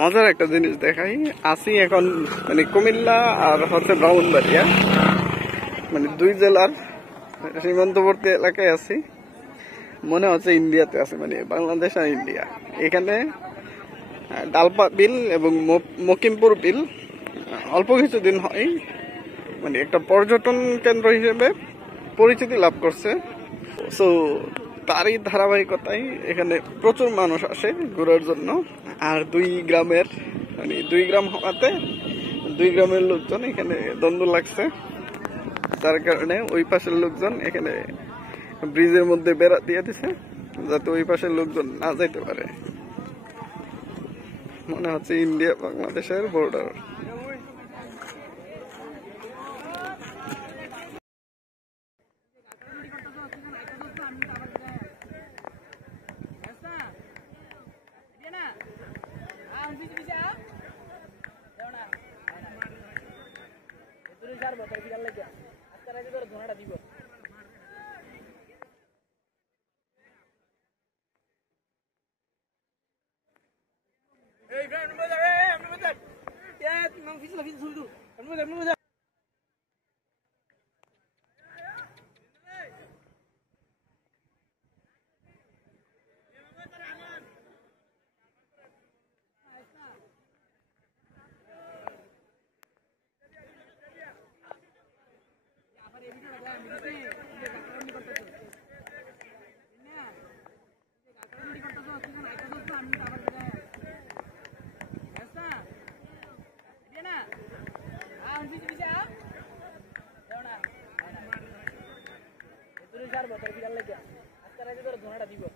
মজার একটা জিনিস দেখাই, আসি এখন মানে কুমিল্লা আর হচ্ছে ব্রাহ্মণবাড়িয়া, মানে দুই জেলার সীমান্তবর্তী এলাকায় আছি। মনে হচ্ছে ইন্ডিয়াতে আছে, মানে বাংলাদেশ আর ইন্ডিয়া। এখানে ডালপা বিল এবং মকিমপুর বিল অল্প কিছুদিন হয় মানে একটা পর্যটন কেন্দ্র হিসেবে পরিচিতি লাভ করছে। সো তারই ধারাবাহিকতায় এখানে প্রচুর মানুষ আসে ঘোরার জন্য। আর দুই গ্রামের মানে দুই গ্রাম হওয়াতে দুই গ্রামের লোকজন এখানে দ্বন্দ্ব লাগছে, তার কারণে ওই পাশের লোকজন এখানে ব্রিজের মধ্যে বেড়া দিয়ে দিছে যাতে ওই পাশের লোকজন না যাইতে পারে। মনে হচ্ছে ইন্ডিয়া বাংলাদেশের বর্ডার। ধোঁয়াটা দিব।